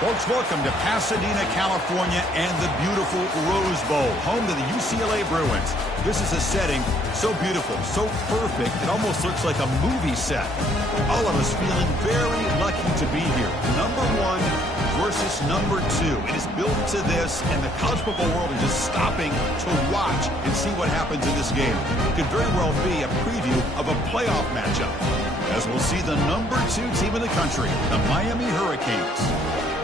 Folks, welcome to Pasadena, California, and the beautiful Rose Bowl, home to the UCLA Bruins. This is a setting so beautiful, so perfect, it almost looks like a movie set. All of us feeling very lucky to be here. Number one versus number two. It is built to this, and the college football world is just stopping to watch and see what happens in this game. It could very well be a preview of a playoff matchup, as we'll see the number two team in the country, the Miami Hurricanes,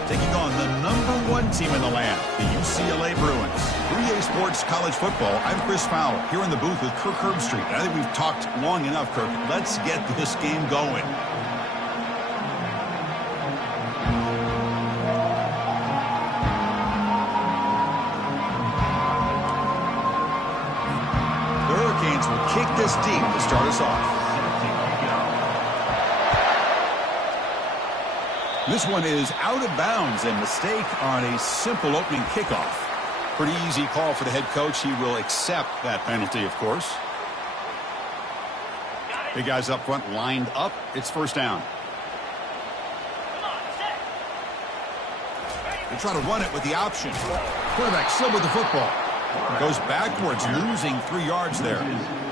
taking on the number one team in the land, the UCLA Bruins. 3A Sports College Football, I'm Chris Fowler, here in the booth with Kirk Herbstreit. I think we've talked long enough, Kirk. Let's get this game going. The Hurricanes will kick this deep to start us off. This one is out of bounds, and mistake on a simple opening kickoff. Pretty easy call for the head coach. He will accept that penalty, of course. Big guys up front lined up. It's first down. They try to run it with the option. Quarterback still with the football. Goes backwards, losing 3 yards there.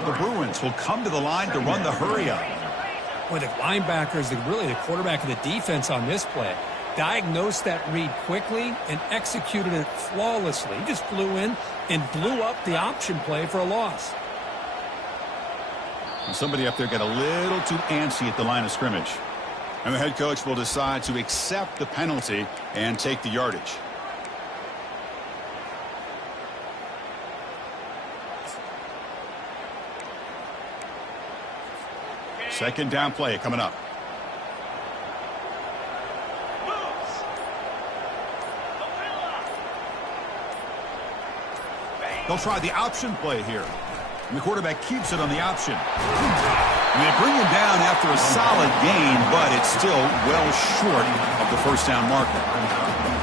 The Bruins will come to the line to run the hurry up. Well, the linebacker is really the quarterback of the defense on this play. Diagnosed that read quickly and executed it flawlessly. He just flew in and blew up the option play for a loss. And somebody up there got a little too antsy at the line of scrimmage. And the head coach will decide to accept the penalty and take the yardage. Second down play coming up. They'll try the option play here. And the quarterback keeps it on the option. And they bring him down after a solid gain, but it's still well short of the first down marker.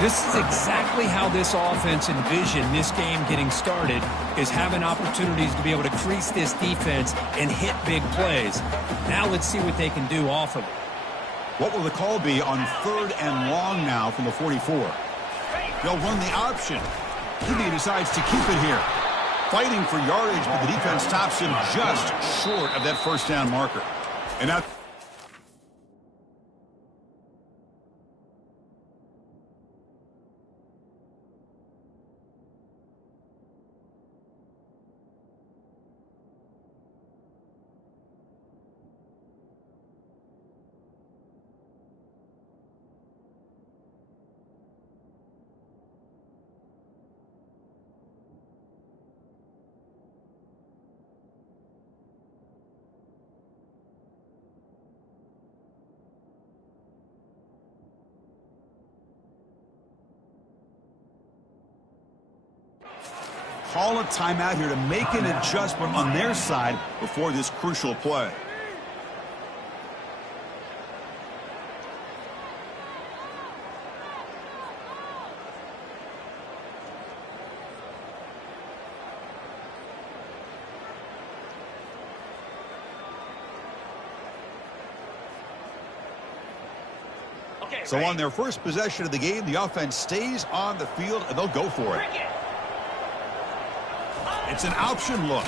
This is exactly how this offense envisioned this game getting started, is having opportunities to be able to crease this defense and hit big plays. Now let's see what they can do off of it. What will the call be on third and long now from the 44? They'll run the option. He decides to keep it here. Fighting for yardage, but the defense stops him just short of that first down marker. And now call a timeout here to make an adjustment on their side before this crucial play. So on their first possession of the game, the offense stays on the field, and they'll go for it. It's an option look.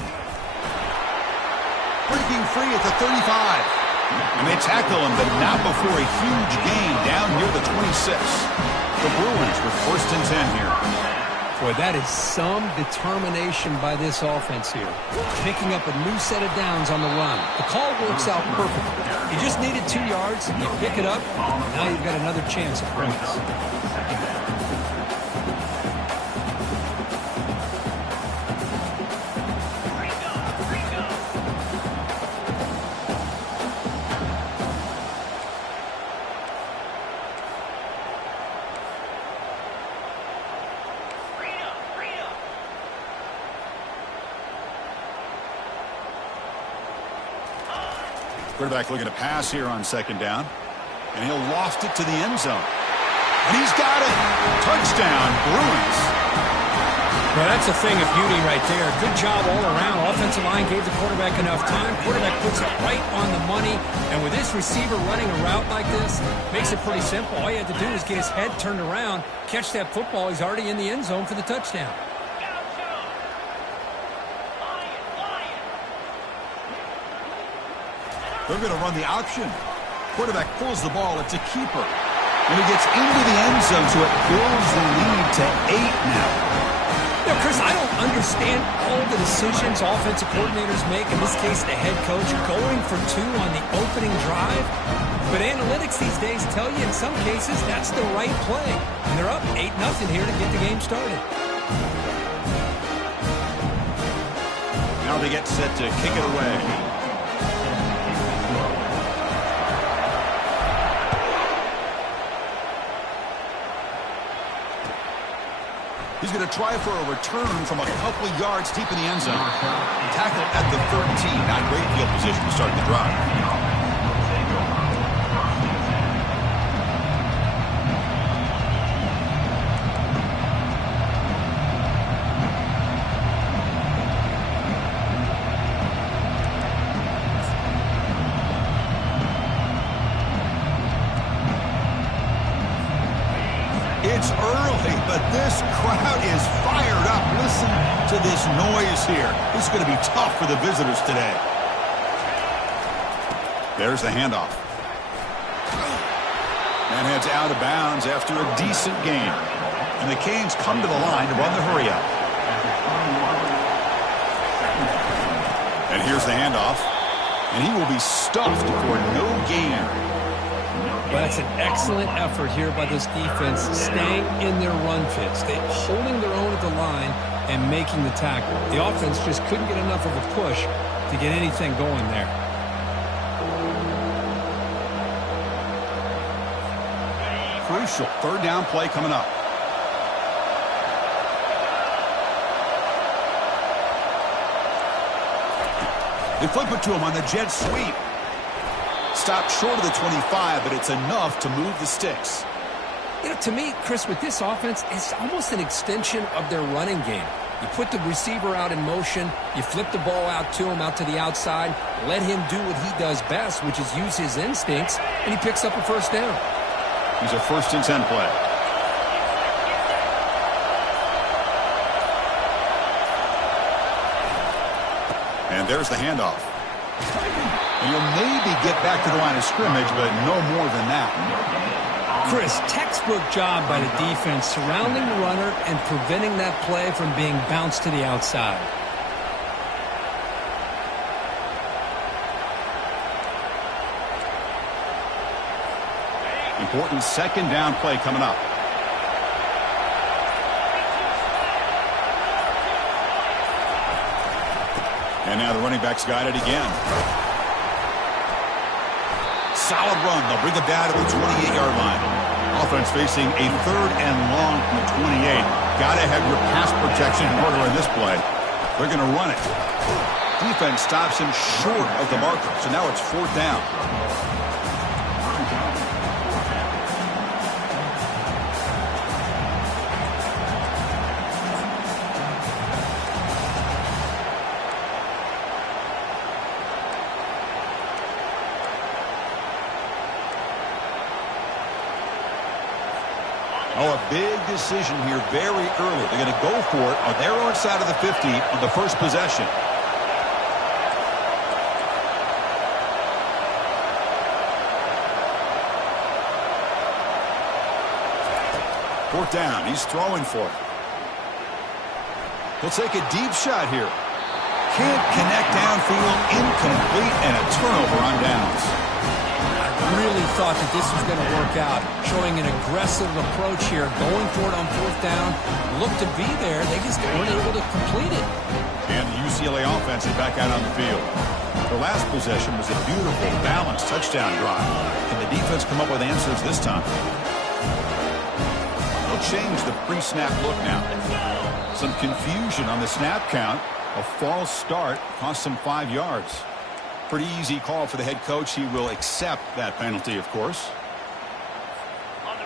Breaking free at the 35. And they tackle him, but not before a huge gain down near the 26. The Bruins with 1st and 10 here. Boy, that is some determination by this offense here. Picking up a new set of downs on the run. The call works out perfectly. You just needed 2 yards, you pick it up, now you've got another chance at points. Quarterback looking to pass here on 2nd down. And he'll loft it to the end zone. And he's got it. Touchdown, Bruins. Well, that's a thing of beauty right there. Good job all around. Offensive line gave the quarterback enough time. Quarterback puts it right on the money. And with this receiver running a route like this, makes it pretty simple. All you have to do is get his head turned around, catch that football. He's already in the end zone for the touchdown. They're going to run the option. Quarterback pulls the ball. It's a keeper. And he gets into the end zone, so it builds the lead to 8 now. You know, Chris, I don't understand all the decisions offensive coordinators make, in this case the head coach, going for 2 on the opening drive. But analytics these days tell you in some cases that's the right play. And they're up 8-0 here to get the game started. Now they get set to kick it away. He's going to try for a return from a couple of yards deep in the end zone. Tackle at the 13. Not great field position to start the drive. It's early, but this crowd is fired up. Listen to this noise here. This is going to be tough for the visitors today. There's the handoff. And heads out of bounds after a decent gain. And the Canes come to the line to run the hurry up. And here's the handoff. And he will be stuffed for no gain. Well, that's an excellent effort here by this defense, staying in their run fits. They're holding their own at the line and making the tackle. The offense just couldn't get enough of a push to get anything going there. Crucial 3rd down play coming up. They flip it to him on the jet sweep. Stopped short of the 25, but it's enough to move the sticks. You know, to me, Chris, with this offense, it's almost an extension of their running game. You put the receiver out in motion, you flip the ball out to him, out to the outside, let him do what he does best, which is use his instincts, and he picks up a 1st down. He's a 1st and 10 play. And there's the handoff. And you'll maybe get back to the line of scrimmage, but no more than that. Chris, textbook job by the defense surrounding the runner and preventing that play from being bounced to the outside. Important 2nd down play coming up. And now the running back's got it again. Solid run. They'll bring it down to the 28-yard line. Offense facing a 3rd and long from the 28. Got to have your pass protection in order in this play. They're going to run it. Defense stops him short of the marker, so now it's 4th down. Oh, a big decision here very early. They're going to go for it on their own side of the 50 on the first possession. Fourth down. He's throwing for it. He'll take a deep shot here. Can't connect downfield. Incomplete, and a turnover on downs. I really thought that this was going to work out, showing an aggressive approach here, going for it on fourth down. Looked to be there. They just weren't able to complete it. And the UCLA offense is back out on the field. The last possession was a beautiful, balanced touchdown drive. Can the defense come up with answers this time? They'll change the pre-snap look now. Some confusion on the snap count. A false start cost him 5 yards. Pretty easy call for the head coach. He will accept that penalty, of course.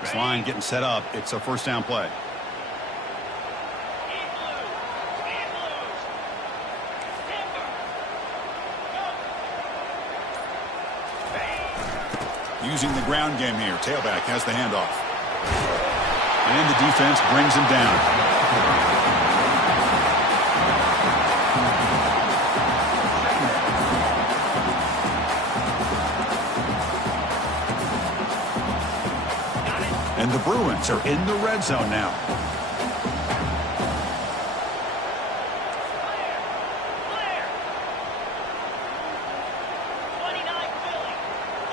This line getting set up. It's a first down play. Using the ground game here. Tailback has the handoff. And the defense brings him down. And the Bruins are in the red zone now.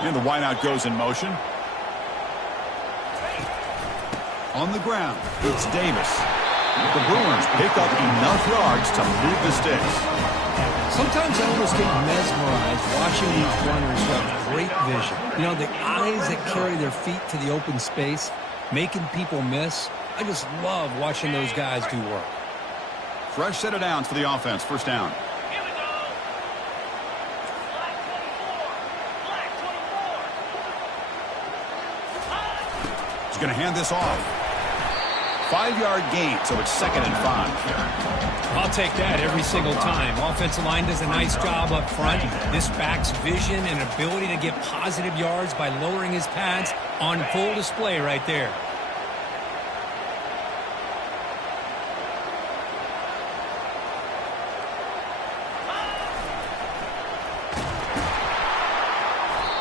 And the wideout goes in motion. On the ground, it's Davis. The Bruins pick up enough yards to move the sticks. Sometimes I almost get mesmerized watching these runners who have great vision. You know, the eyes that carry their feet to the open space, making people miss. I just love watching those guys do work. Fresh set of downs for the offense. First down. He's going to hand this off. 5-yard gain, so it's 2nd and 5. I'll take that every single time. Offensive line does a nice job up front. This back's vision and ability to get positive yards by lowering his pads on full display right there.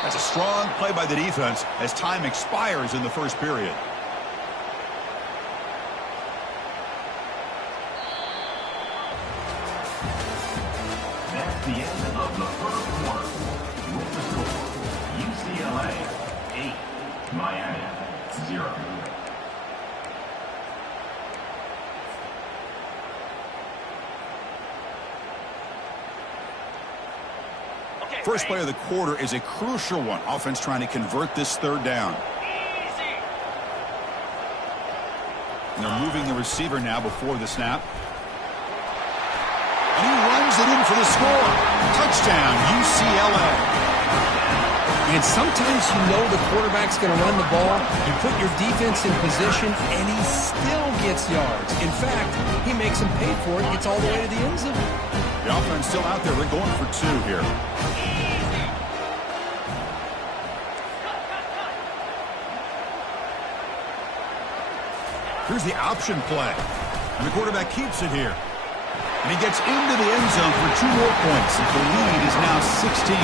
That's a strong play by the defense as time expires in the first period. The end of the first quarter. With the score, UCLA 8, Miami 0. First play of the quarter is a crucial one. Offense trying to convert this third down. And they're moving the receiver now before the snap. And he runs it in for the score. Touchdown, UCLA. And sometimes you know the quarterback's going to run the ball. You put your defense in position, and he still gets yards. In fact, he makes them pay for it. It's all the way to the end zone. The offense still out there. They're going for 2 here. Here's the option play. And the quarterback keeps it here. And he gets into the end zone for 2 more points. The lead is now 16.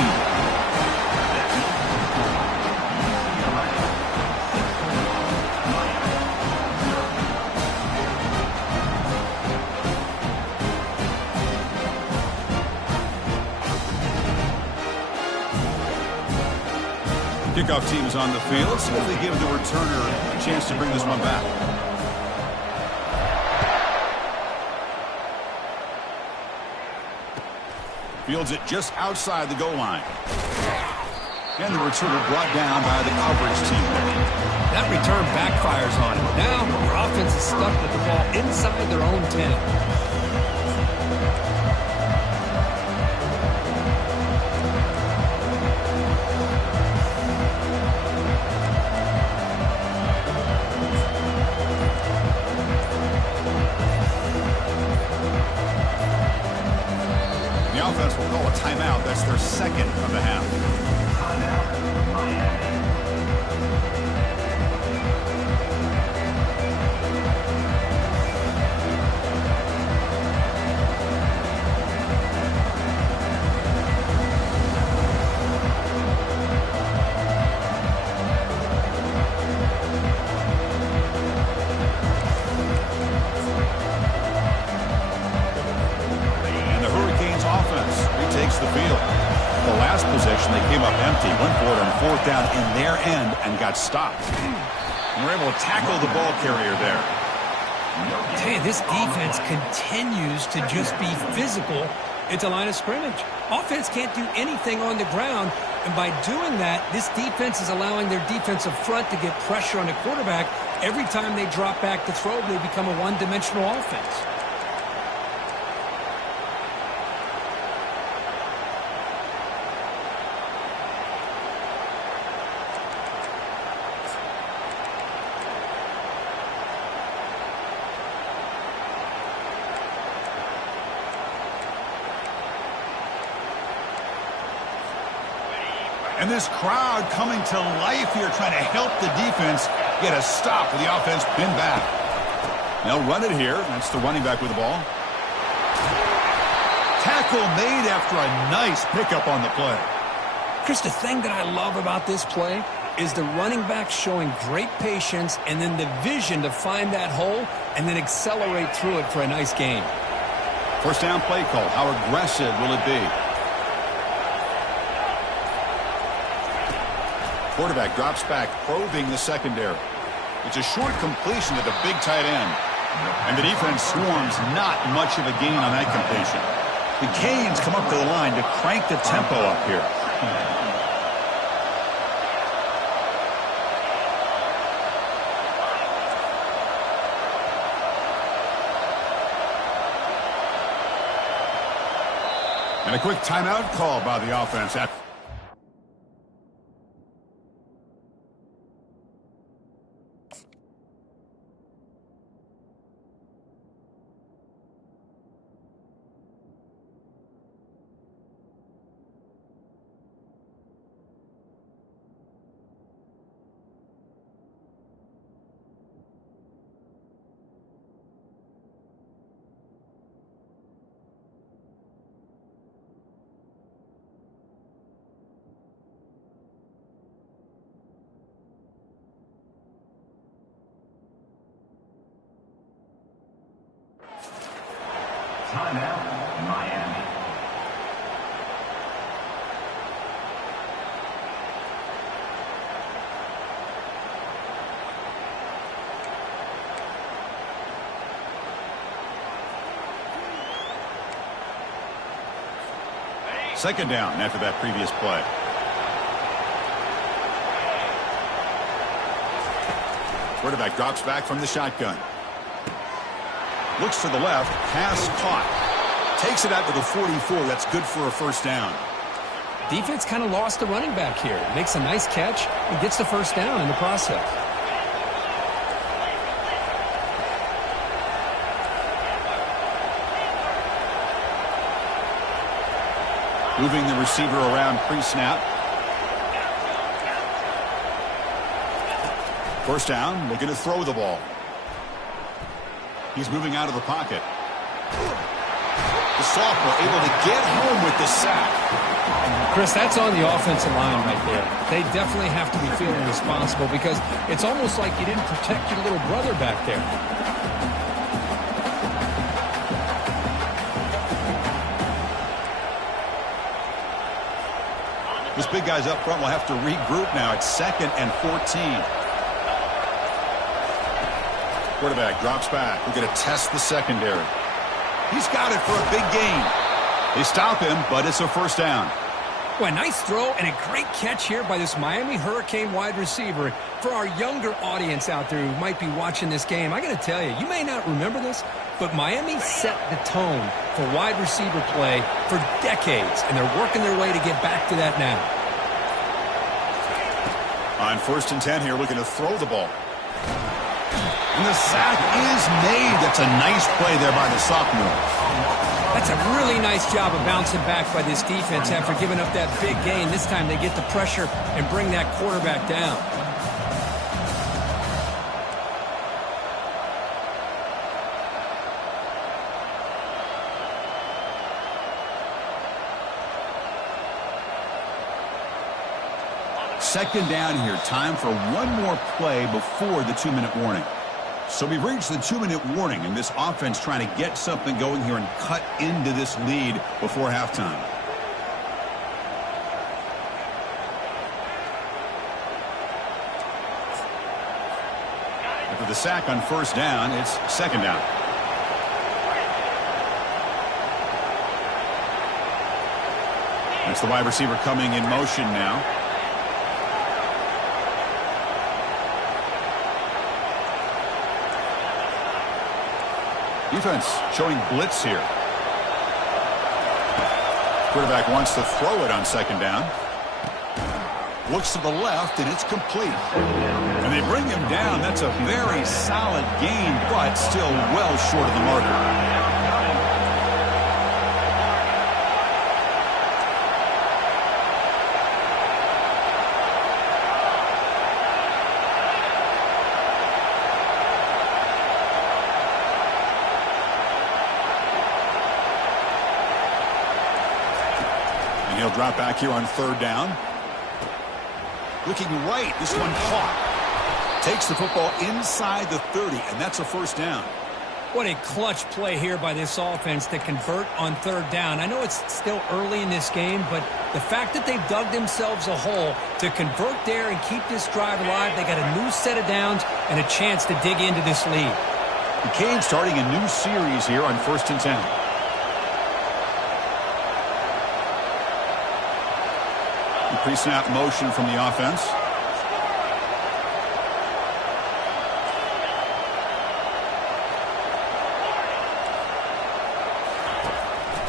Kickoff team is on the field. Let's see if they give the returner a chance to bring this one back. Fields it just outside the goal line. And the returner brought down by the coverage team. That return backfires on him. Now, your offense is stuck with the ball inside their own 10. Offense will call a timeout. That's their 2nd of the half. end and got stopped. And we're able to tackle the ball carrier there. I tell you, this defense continues to just be physical at the line of scrimmage. Offense can't do anything on the ground, and by doing that, this defense is allowing their defensive front to get pressure on the quarterback. Every time they drop back to throw, they become a one-dimensional offense. And this crowd coming to life here, trying to help the defense get a stop with the offense pinned back. They'll run it here. That's the running back with the ball. Tackle made after a nice pickup on the play. Chris, the thing that I love about this play is the running back showing great patience and then the vision to find that hole and then accelerate through it for a nice gain. First down play call. How aggressive will it be? Quarterback drops back, probing the secondary. It's a short completion to the big tight end. And the defense swarms, not much of a gain on that completion. The Canes come up to the line to crank the tempo up here. And a quick timeout call by the offense. Timeout, Miami. Second down after that previous play. Quarterback drops back from the shotgun. Looks to the left. Pass caught. Takes it out to the 44. That's good for a first down. Defense kind of lost the running back here. Makes a nice catch and gets the first down in the process. Moving the receiver around pre-snap. First down, looking to throw the ball. He's moving out of the pocket. The sophomore able to get home with the sack. Chris, that's on the offensive line right there. They definitely have to be feeling responsible because it's almost like you didn't protect your little brother back there. This big guy's up front will have to regroup now. It's 2nd and 14. Quarterback drops back. We're going to test the secondary. He's got it for a big gain. They stop him, but it's a first down. Well, a nice throw and a great catch here by this Miami Hurricane wide receiver. For our younger audience out there who might be watching this game, I got to tell you, you may not remember this, but Miami set the tone for wide receiver play for decades, and they're working their way to get back to that now. On 1st and 10 here, looking to throw the ball. And the sack is made. That's a nice play there by the sophomore. That's a really nice job of bouncing back by this defense after giving up that big gain. This time they get the pressure and bring that quarterback down. Second down here. Time for one more play before the 2-minute warning. So we've reached the 2-minute warning, and this offense trying to get something going here and cut into this lead before halftime. After the sack on first down, it's second down. That's the wide receiver coming in motion now. Defense showing blitz here. Quarterback wants to throw it on second down. Looks to the left, and it's complete. And they bring him down. That's a very solid gain, but still well short of the marker. And he'll drop back here on third down. Looking right, this one caught. Takes the football inside the 30, and that's a first down. What a clutch play here by this offense to convert on third down. I know it's still early in this game, but the fact that they've dug themselves a hole to convert there and keep this drive alive, they got a new set of downs and a chance to dig into this lead. The Canes starting a new series here on 1st and 10. Pre-snap motion from the offense.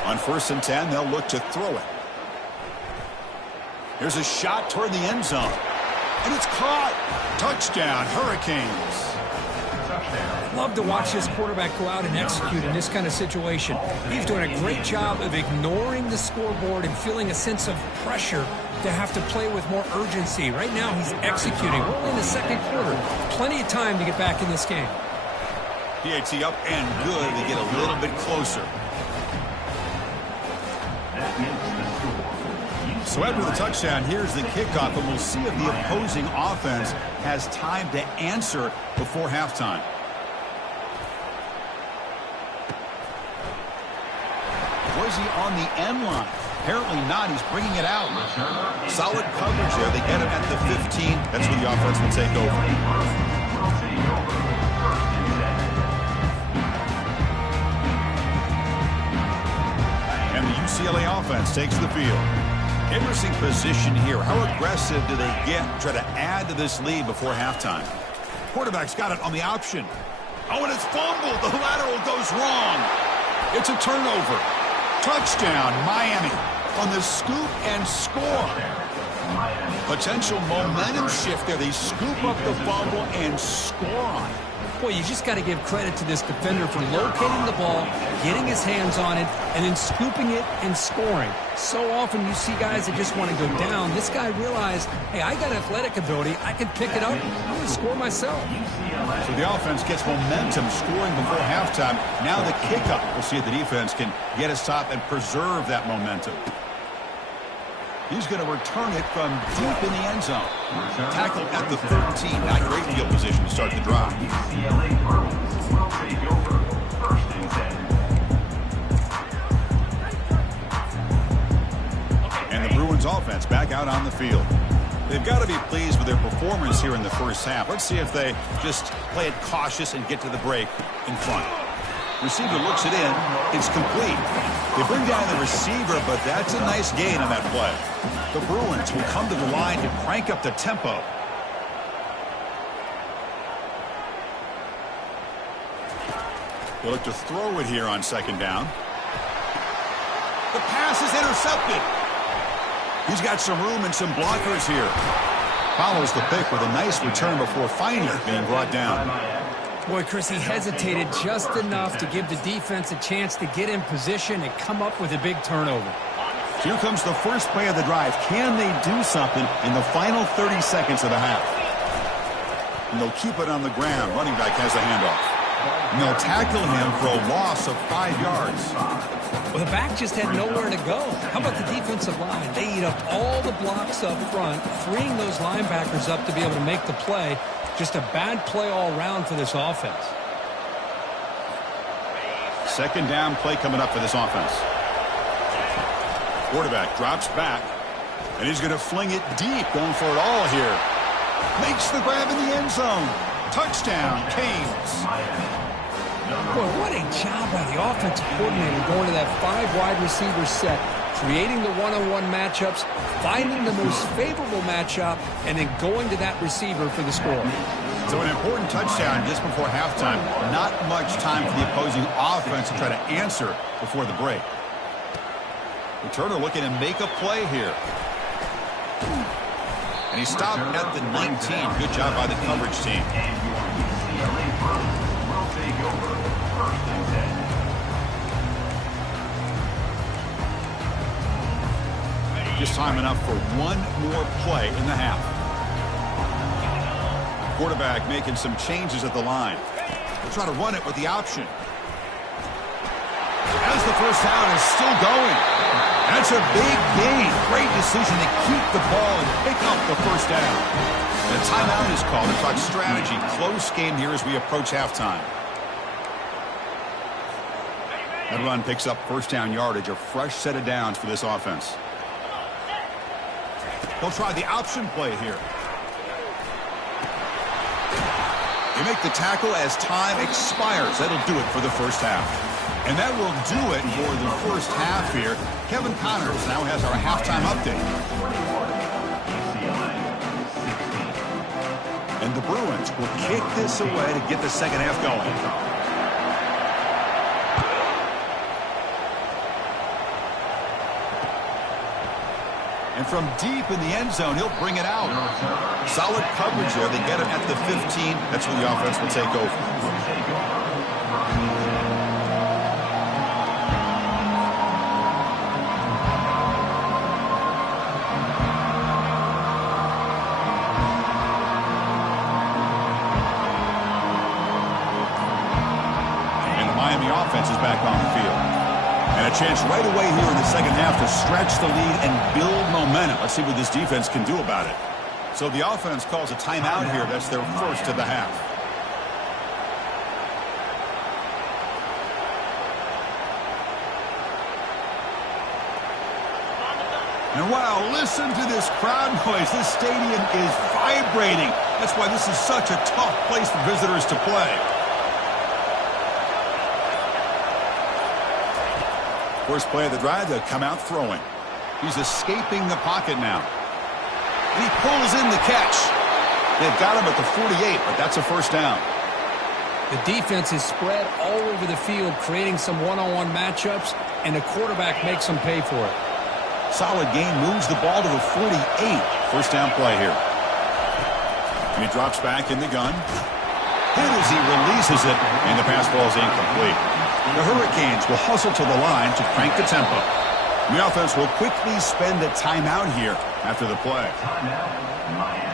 On 1st and 10, they'll look to throw it. Here's a shot toward the end zone. And it's caught. Touchdown, Hurricanes. Love to watch this quarterback go out and execute in this kind of situation. He's doing a great job of ignoring the scoreboard and feeling a sense of pressure to have to play with more urgency. Right now, he's executing. We're only in the second quarter. Plenty of time to get back in this game. PAT up and good to get a little bit closer. So after the touchdown, here's the kickoff, and we'll see if the opposing offense has time to answer before halftime. Was he on the end line? Apparently not. He's bringing it out. Solid coverage there. They get him at the 15. That's where the offense will take over. And the UCLA offense takes the field. Interesting position here. How aggressive do they get to try to add to this lead before halftime? Quarterback's got it on the option. Oh, and it's fumbled. The lateral goes wrong. It's a turnover. Touchdown, Miami, on the scoop and score. Potential momentum shift there. They scoop up the fumble and score on it. Boy, you just got to give credit to this defender for locating the ball, getting his hands on it, and then scooping it and scoring. So often you see guys that just want to go down. This guy realized, hey, I got athletic ability. I can pick it up. I'm going to score myself. So the offense gets momentum scoring before halftime. Now the kickoff. We'll see if the defense can get a stop and preserve that momentum. He's going to return it from deep in the end zone. Tackled at the 13. Not great field position to start the drive. And the Bruins offense back out on the field. They've got to be pleased with their performance here in the first half. Let's see if they just play it cautious and get to the break in front. Receiver looks it in. It's complete. They bring down the receiver, but that's a nice gain on that play. The Bruins will come to the line to crank up the tempo. They look to throw it here on second down. The pass is intercepted. He's got some room and some blockers here. Follows the pick with a nice return before finally being brought down. Boy, Chris, he hesitated just enough to give the defense a chance to get in position and come up with a big turnover. Here comes the first play of the drive. Can they do something in the final 30 seconds of the half? And they'll keep it on the ground. Running back has the handoff. And they'll tackle him for a loss of 5 yards. Well, the back just had nowhere to go. How about the defensive line? They eat up all the blocks up front, freeing those linebackers up to be able to make the play. Just a bad play all around for this offense. Second down play coming up for this offense. Quarterback drops back, and he's going to fling it deep, going for it all here. Makes the grab in the end zone. Touchdown, Canes. Boy, what a job by the offensive coordinator going to that 5 wide receiver set, creating the one-on-one matchups, finding the most favorable matchup, and then going to that receiver for the score. So an important touchdown just before halftime. Not much time for the opposing offense to try to answer before the break. Returner looking to make a play here. And he stopped at the 19. Good job by the coverage team. And your UCLA Bruins will take over 1st and 10. Just time enough for one more play in the half. Quarterback making some changes at the line. They'll try to run it with the option. As the first down is still going. That's a big gain. Great decision to keep the ball and pick up the first down. The timeout is called to talk strategy. Close game here as we approach halftime. That run picks up first down yardage. A fresh set of downs for this offense. They'll try the option play here. They make the tackle as time expires. That'll do it for the first half. And that will do it for the first half here. Kevin Connors now has our halftime update. And the Bruins will kick this away to get the second half going. And from deep in the end zone, he'll bring it out. Solid coverage there. They get him at the 15. That's where the offense will take over. And the Miami offense is back on the field. And a chance right away here in the second half to stretch the lead and build momentum. Let's see what this defense can do about it. So the offense calls a timeout here. That's their first of the half. And wow, listen to this crowd noise. This stadium is vibrating. That's why this is such a tough place for visitors to play. First play of the drive, they'll come out throwing. He's escaping the pocket now. And he pulls in the catch. They've got him at the 48, but that's a first down. The defense is spread all over the field, creating some one-on-one matchups, and the quarterback makes them pay for it. Solid gain, moves the ball to the 48. First down play here. And he drops back in the gun. Hit as he releases it, and the pass ball is incomplete. The Hurricanes will hustle to the line to crank the tempo. The offense will quickly spend a timeout here after the play. Timeout, Miami.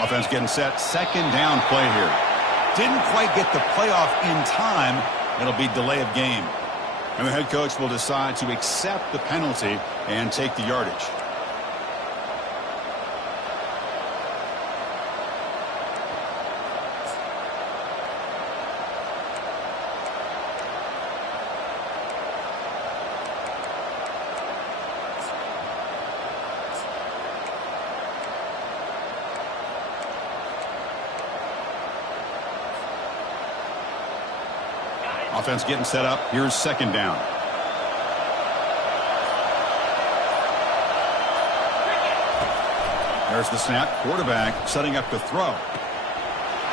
Offense getting set. Second down play here. Didn't quite get the playoff in time. It'll be delay of game. And the head coach will decide to accept the penalty and take the yardage. Offense getting set up. Here's second down. There's the snap. Quarterback setting up to throw.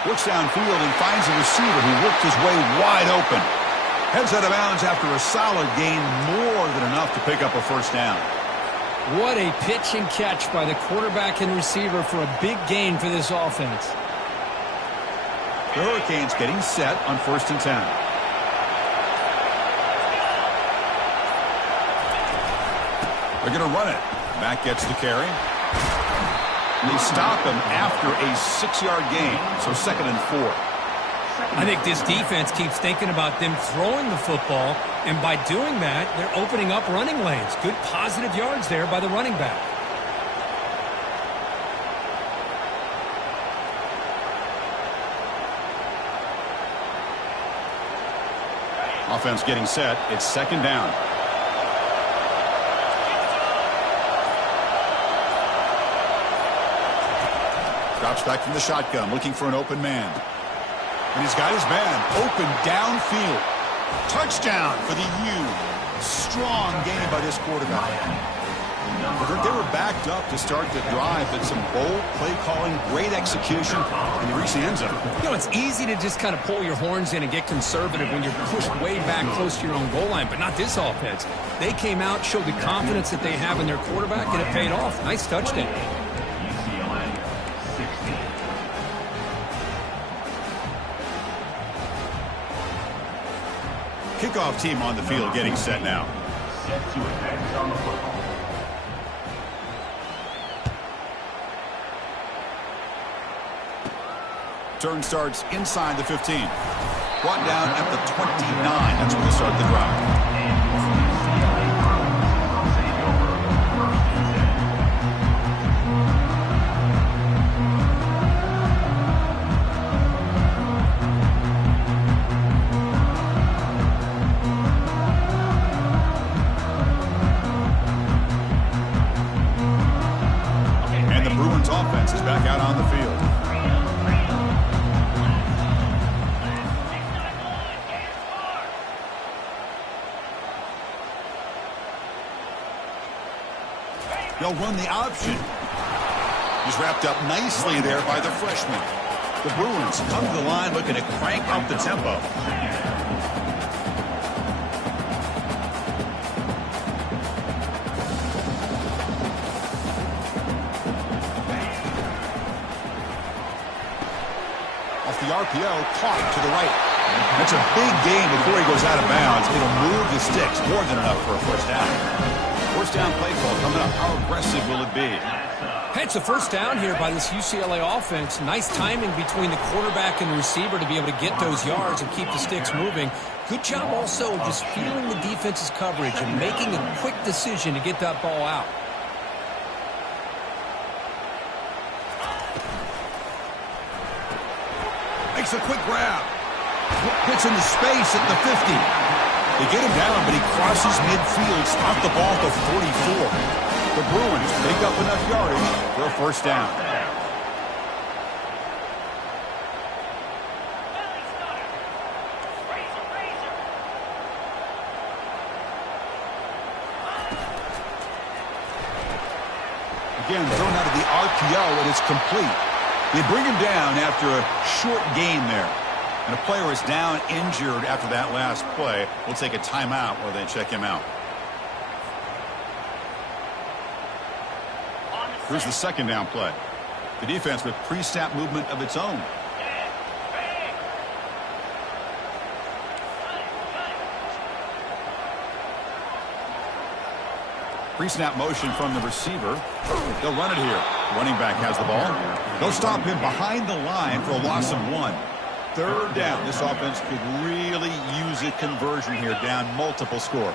Looks downfield and finds a receiver who worked his way wide open. Heads out of bounds after a solid gain, more than enough to pick up a first down. What a pitch and catch by the quarterback and receiver for a big gain for this offense. The Hurricanes getting set on 1st and 10. They're going to run it. Back gets the carry. And they stop him after a 6-yard gain. So 2nd and 4. I think this defense keeps thinking about them throwing the football, and by doing that, they're opening up running lanes. Good positive yards there by the running back. Offense getting set. It's second down. Drops back from the shotgun, looking for an open man. And he's got his man open downfield. Touchdown for the U. Strong game by this quarterback. They were backed up to start the drive, but some bold play calling, great execution, and he reached the end zone. You know, it's easy to just kind of pull your horns in and get conservative when you're pushed way back close to your own goal line, but not this offense. They came out, showed the confidence that they have in their quarterback, and it paid off. Nice touchdown. UCLA 16. Kickoff team on the field getting set now. Set to advance on the football. Turn starts inside the 15. Brought down at the 29. That's where they start the drive. And the Bruins offense is back out on the field. They'll run the option. He's wrapped up nicely there by the freshman. The Bruins come to the line looking to crank up the tempo. Off the RPO, caught to the right. That's a big gain before he goes out of bounds. It'll move the sticks, more than enough for a first down. First down play call coming up. How aggressive will it be? Hey, it's a first down here by this UCLA offense. Nice timing between the quarterback and the receiver to be able to get those yards and keep the sticks moving. Good job also just feeling the defense's coverage and making a quick decision to get that ball out. Makes a quick grab. Gets into space at the 50. They get him down, but he crosses midfield, stopped the ball at the 44. The Bruins make up enough yardage for a first down. Again, thrown out of the RPO, and it's complete. They bring him down after a short gain there. And a player is down injured after that last play. We'll take a timeout while they check him out. Here's the second down play. The defense with pre-snap movement of its own. Pre-snap motion from the receiver. They'll run it here. Running back has the ball. They'll stop him behind the line for a loss of 1. Third down. This offense could really use a conversion here, down multiple scores.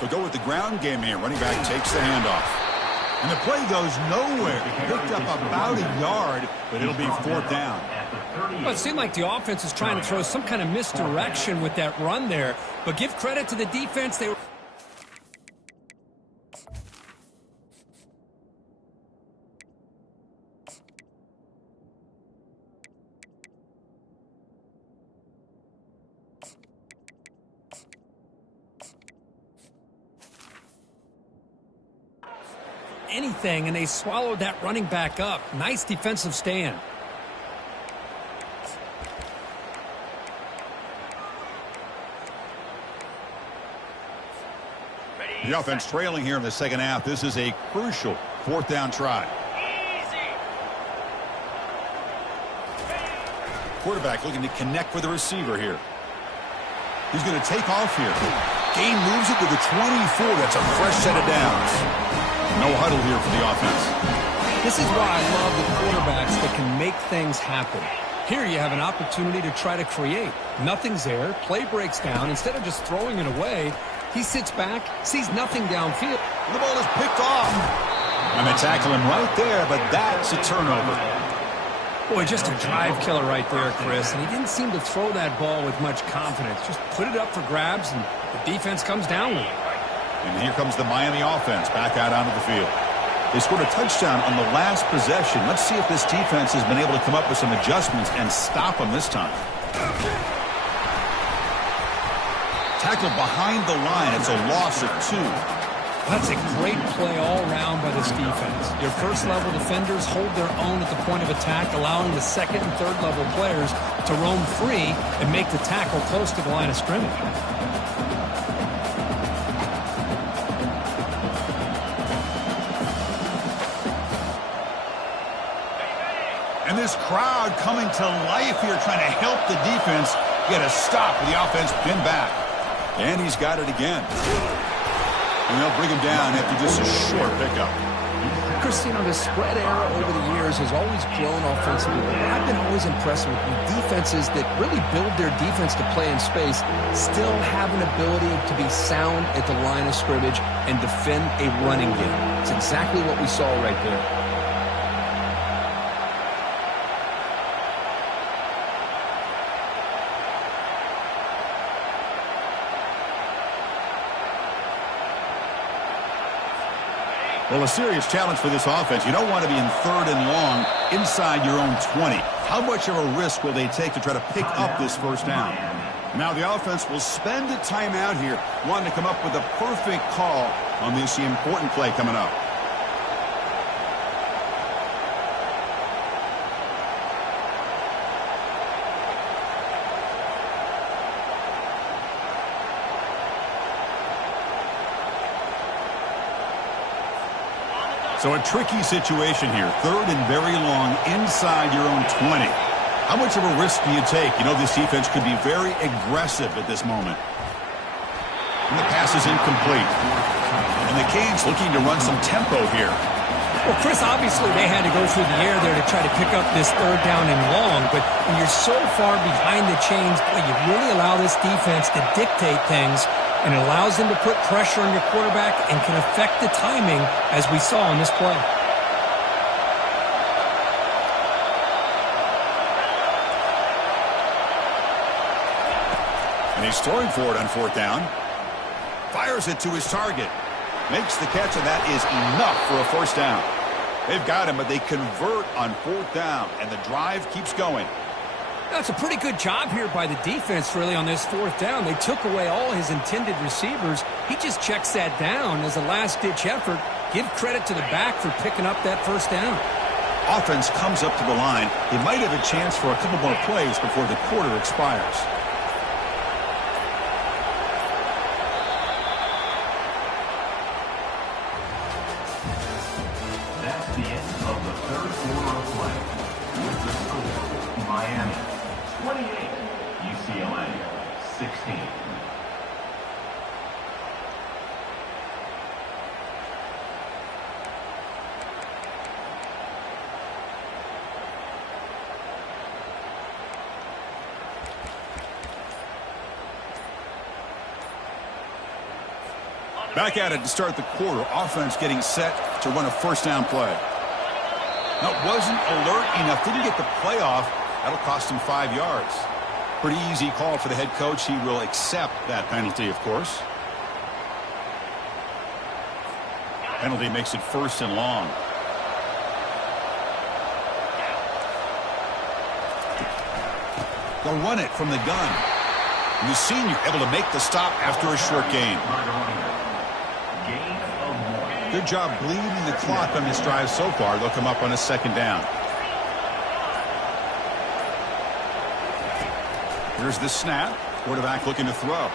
They'll go with the ground game here. Running back takes the handoff. And the play goes nowhere. Picked up about a yard, but it'll be fourth down. Well, it seemed like the offense is trying to throw some kind of misdirection with that run there. But give credit to the defense. They were anything, and they swallowed that running back up. Nice defensive stand. The offense trailing here in the second half. This is a crucial fourth down try. Quarterback looking to connect with the receiver here. He's going to take off here. Gain moves it to the 24. That's a fresh set of downs. No huddle here for the offense. This is why I love the quarterbacks that can make things happen. Here you have an opportunity to try to create. Nothing's there. Play breaks down. Instead of just throwing it away, he sits back, sees nothing downfield. The ball is picked off. And they tackle him right there, but that's a turnover. Boy, just a drive killer right there, Chris. And he didn't seem to throw that ball with much confidence. Just put it up for grabs, and the defense comes down with it. And here comes the Miami offense back out onto the field. They scored a touchdown on the last possession. Let's see if this defense has been able to come up with some adjustments and stop them this time. Tackled behind the line. It's a loss of 2. That's a great play all around by this defense. Your first-level defenders hold their own at the point of attack, allowing the second and third-level players to roam free and make the tackle close to the line of scrimmage. And this crowd coming to life here, trying to help the defense get a stop with the offense pinned back. And he's got it again. And they'll bring him down after just a short pickup. Chris, the spread era over the years has always grown offensively. I've been always impressed with defenses that really build their defense to play in space, still have an ability to be sound at the line of scrimmage and defend a running game. It's exactly what we saw right there. Well, a serious challenge for this offense. You don't want to be in 3rd and long inside your own 20. How much of a risk will they take to try to pick up this first down? Now the offense will spend a timeout here, wanting to come up with a perfect call on this important play coming up. So a tricky situation here. 3rd and very long inside your own 20. How much of a risk do you take? This defense could be very aggressive at this moment. And the pass is incomplete. And the Canes looking to run some tempo here. Well, Chris, obviously they had to go through the air there to try to pick up this 3rd down and long. But when you're so far behind the chains, boy, you really allow this defense to dictate things. And it allows them to put pressure on your quarterback and can affect the timing, as we saw in this play. And he's throwing for it on 4th down. Fires it to his target. Makes the catch, and that is enough for a 1st down. They've got him, but they convert on 4th down, and the drive keeps going. That's a pretty good job here by the defense, really, on this 4th down. They took away all his intended receivers. He just checks that down as a last-ditch effort. Give credit to the back for picking up that 1st down. Offense comes up to the line. They might have a chance for a couple more plays before the quarter expires. That's the end of the 3rd quarter of play. With the score, Miami 28, UCLA 16. Back at it to start the quarter. Offense getting set to run a 1st down play. Now, wasn't alert enough. Didn't get the play off. That'll cost him 5 yards. Pretty easy call for the head coach. He will accept that penalty, of course. Penalty makes it 1st and long. They'll run it from the gun. And the senior able to make the stop after a short gain. Good job bleeding the clock on this drive so far. They'll come up on a 2nd down. Here's the snap. Quarterback looking to throw.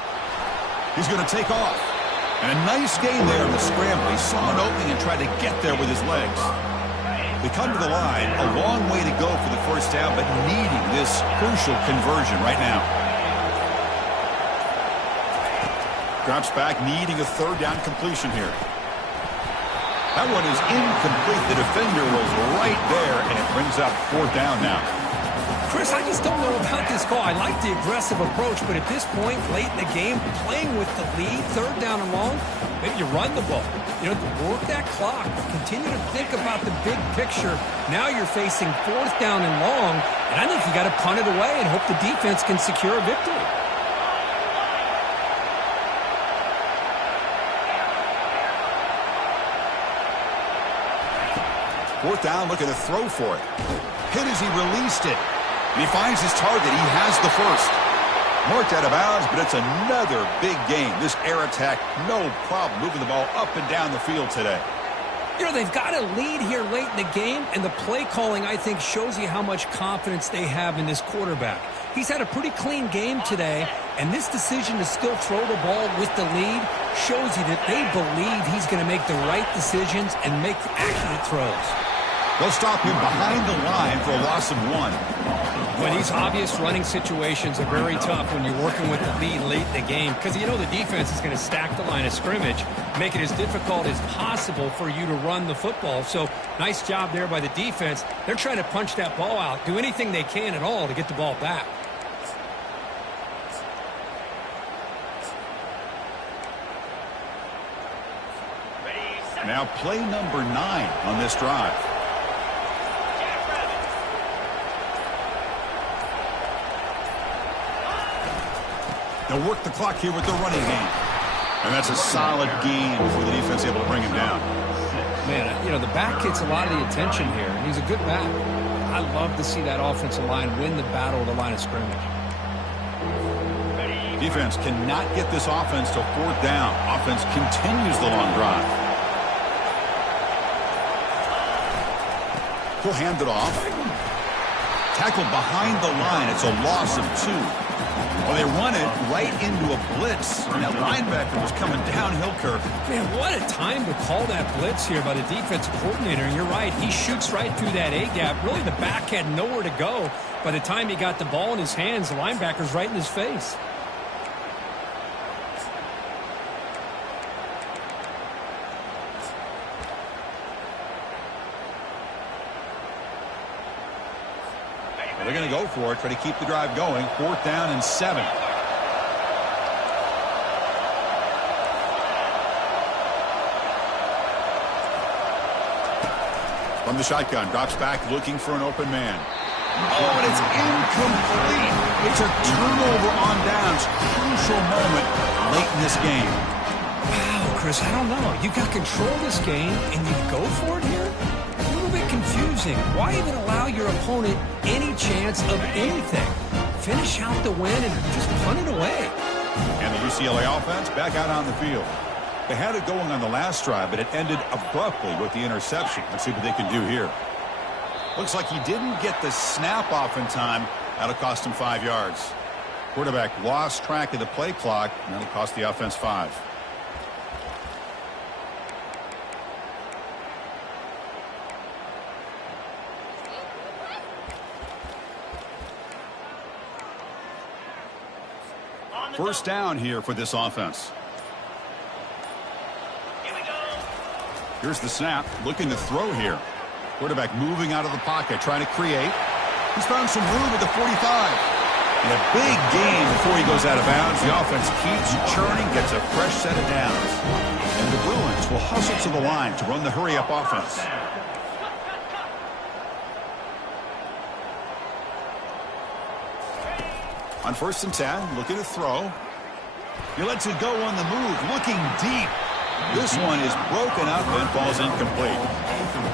He's going to take off. And a nice gain there in the scramble. He saw an opening and tried to get there with his legs. They come to the line. A long way to go for the 1st down, but needing this crucial conversion right now. Drops back, needing a third down completion here. That one is incomplete. The defender was right there, and it brings up fourth down now. Chris, I just don't know about this call. I like the aggressive approach, but at this point, late in the game, playing with the lead, third down and long, maybe you run the ball. You know, work that clock. Continue to think about the big picture. Now you're facing fourth down and long, and I think you got to punt it away and hope the defense can secure a victory. Fourth down, looking to throw for it. Hit as he released it. And he finds his target. He has the first. Marked out of bounds, but it's another big game. This air attack, no problem moving the ball up and down the field today. You know, they've got a lead here late in the game, and the play calling, I think, shows you how much confidence they have in this quarterback. He's had a pretty clean game today, and this decision to still throw the ball with the lead shows you that they believe he's going to make the right decisions and make accurate throws. They'll stop him behind the line for a loss of 1. When these obvious running situations are very tough when you're working with the lead late in the game, because you know the defense is going to stack the line of scrimmage, make it as difficult as possible for you to run the football. So nice job there by the defense. They're trying to punch that ball out, do anything they can at all to get the ball back. Now play number 9 on this drive. They'll work the clock here with the running game. And that's a solid gain before the defense able to bring him down. Man, you know, the back gets a lot of the attention here, and he's a good back. I love to see that offensive line win the battle of the line of scrimmage. Defense cannot get this offense to fourth down. Offense continues the long drive. He'll hand it off. Tackled behind the line. It's a loss of 2. Well, they run it right into a blitz, and that linebacker was coming downhill, Kirk. Man, what a time to call that blitz here by the defensive coordinator. And you're right, he shoots right through that A-gap. Really, the back had nowhere to go. By the time he got the ball in his hands, the linebacker's right in his face. They're going to go for it, try to keep the drive going. Fourth down and 7. From the shotgun, drops back, looking for an open man. Oh, and it's incomplete. It's a turnover on downs. Crucial moment late in this game. Wow, Chris, I don't know. You got control of this game, and you go for it here? Confusing. Why even allow your opponent any chance of anything? Finish out the win and just punt it away. And the UCLA offense back out on the field. They had it going on the last drive, but it ended abruptly with the interception. Let's see what they can do here. Looks like he didn't get the snap off in time. That'll cost him 5 yards. Quarterback lost track of the play clock, and that'll cost the offense 5. First down here for this offense. Here's the snap, looking to throw here. Quarterback moving out of the pocket, trying to create. He's found some room at the 45. And a big gain before he goes out of bounds. The offense keeps churning, gets a fresh set of downs. And the Bruins will hustle to the line to run the hurry-up offense. On 1st and 10, looking to throw. He lets it go on the move, looking deep. This one is broken up and falls incomplete.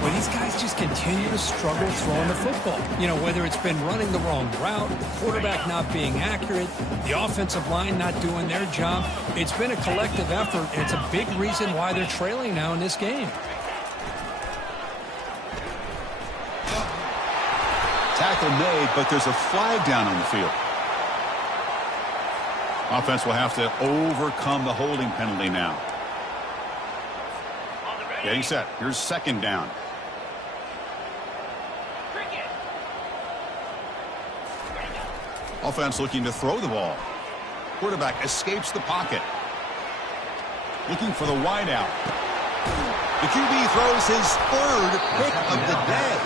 But these guys just continue to struggle throwing the football. You know, whether it's been running the wrong route, the quarterback not being accurate, the offensive line not doing their job. It's been a collective effort, and it's a big reason why they're trailing now in this game. Tackle made, but there's a flag down on the field. Offense will have to overcome the holding penalty now. Getting set. Here's 2nd down. Offense looking to throw the ball. Quarterback escapes the pocket. Looking for the wideout. The QB throws his third pick of the day.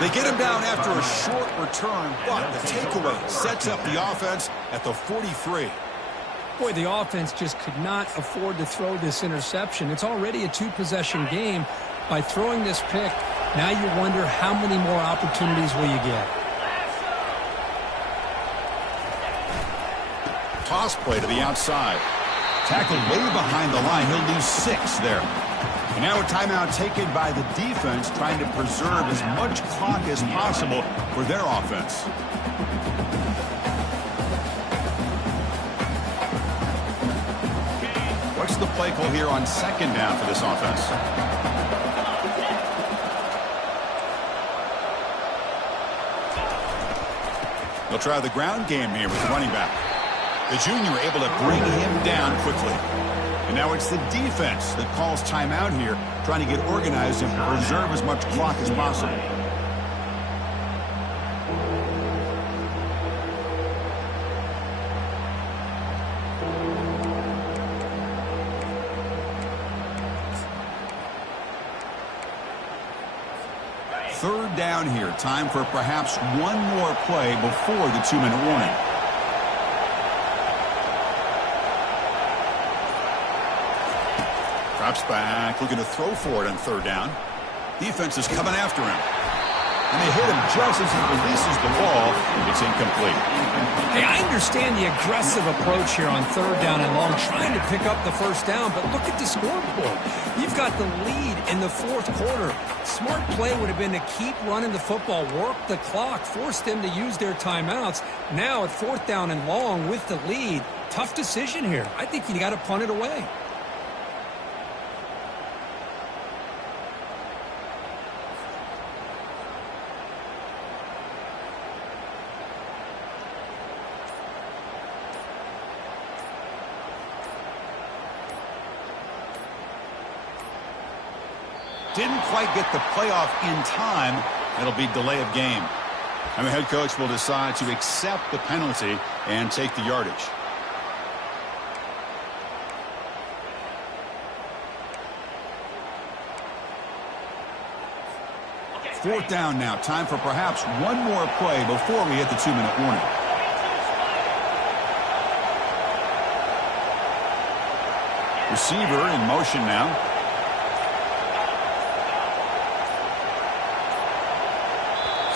They get him down after a short return, but the takeaway sets up the offense at the 43. Boy, the offense just could not afford to throw this interception. It's already a two-possession game. By throwing this pick, now you wonder how many more opportunities will you get. Toss play to the outside. Tackled way behind the line. He'll lose 6 there. And now a timeout taken by the defense, trying to preserve as much clock as possible for their offense. What's the play call here on second down for this offense? They'll try the ground game here with the running back. The junior able to bring him down quickly. And now it's the defense that calls timeout here, trying to get organized and preserve as much clock as possible. Third down here. Time for perhaps one more play before the 2-minute warning. Drops back, looking to throw for it on third down. Defense is coming after him. And they hit him just as he releases the ball. It's incomplete. Hey, I understand the aggressive approach here on third down and long, trying to pick up the first down, but look at the scoreboard. You've got the lead in the fourth quarter. Smart play would have been to keep running the football, work the clock, force them to use their timeouts. Now at fourth down and long with the lead, tough decision here. I think you got to punt it away. Didn't quite get the playoff in time. It'll be delay of game. And the head coach will decide to accept the penalty and take the yardage. Fourth down now. Time for perhaps one more play before we hit the 2-minute warning. Receiver in motion now.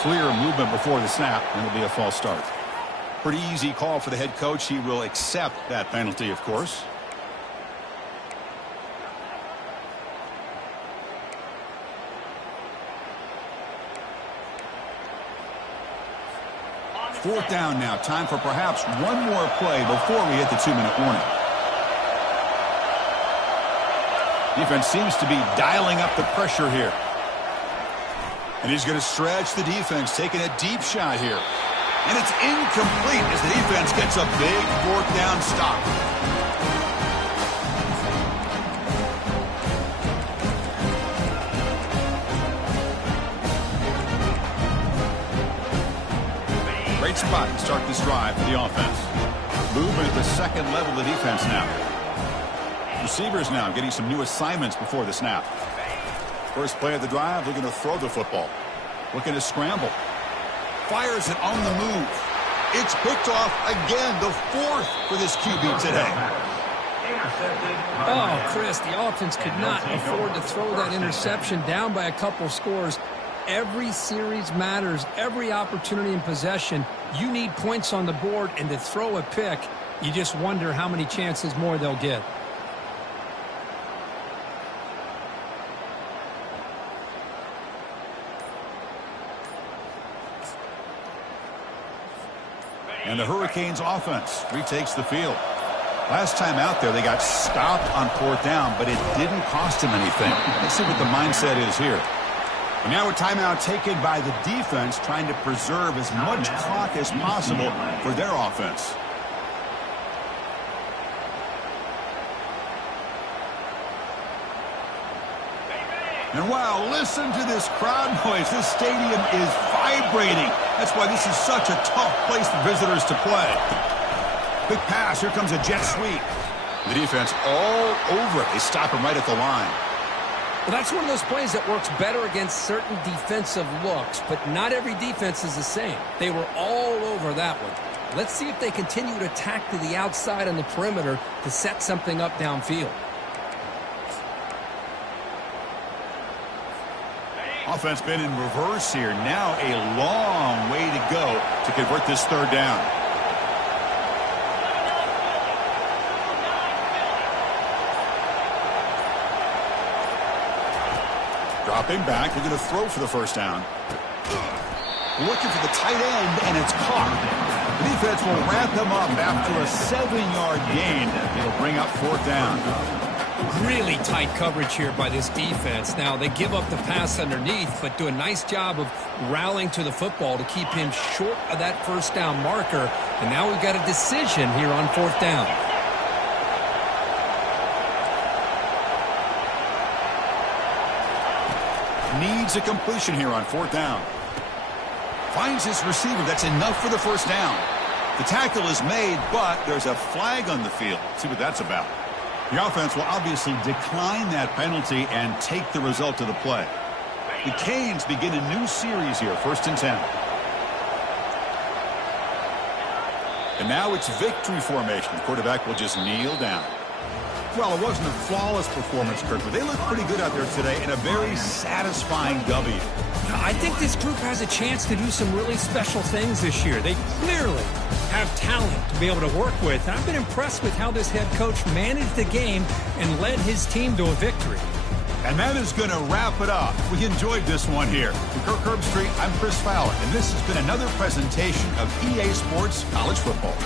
Clear movement before the snap, and it'll be a false start. Pretty easy call for the head coach. He will accept that penalty, of course. Fourth down now. Time for perhaps one more play before we hit the 2-minute warning. Defense seems to be dialing up the pressure here. And he's going to stretch the defense, taking a deep shot here. And it's incomplete as the defense gets a big fourth down stop. Great spot to start this drive for the offense. Movement at the second level of the defense now. Receivers now getting some new assignments before the snap. First play of the drive, looking to throw the football. Looking to scramble. Fires it on the move. It's picked off again, the fourth for this QB today. Oh, Chris, the offense could not afford to throw that interception down by a couple scores. Every series matters. Every opportunity in possession. You need points on the board, and to throw a pick, you just wonder how many chances more they'll get. And the Hurricanes offense retakes the field. Last time out there, they got stopped on fourth down, but it didn't cost them anything. Let's see what the mindset is here. And now a timeout taken by the defense, trying to preserve as much clock as possible for their offense. And wow, listen to this crowd noise. This stadium is vibrating. That's why this is such a tough place for visitors to play. Quick pass. Here comes a jet sweep. The defense all over it. They stop him right at the line. Well, that's one of those plays that works better against certain defensive looks, but not every defense is the same. They were all over that one. Let's see if they continue to attack to the outside on the perimeter to set something up downfield. Offense been in reverse here. Now a long way to go to convert this third down. Dropping back, they're going to throw for the first down. Looking for the tight end, and it's caught. The defense will wrap them up after a 7-yard gain. It'll bring up fourth down. Really tight coverage here by this defense. Now, they give up the pass underneath, but do a nice job of rallying to the football to keep him short of that first down marker. And now we've got a decision here on fourth down. Needs a completion here on fourth down. Finds his receiver. That's enough for the first down. The tackle is made, but there's a flag on the field. Let's see what that's about. The offense will obviously decline that penalty and take the result of the play. The Canes begin a new series here, 1st and 10. And now it's victory formation. The quarterback will just kneel down. Well, it wasn't a flawless performance, Kirk, but they look pretty good out there today in a very satisfying W. I think this group has a chance to do some really special things this year. They clearly have talent to be able to work with. I've been impressed with how this head coach managed the game and led his team to a victory. And that is going to wrap it up. We enjoyed this one here. From Kirk Herbstreit, I'm Chris Fowler, and this has been another presentation of EA Sports College Football.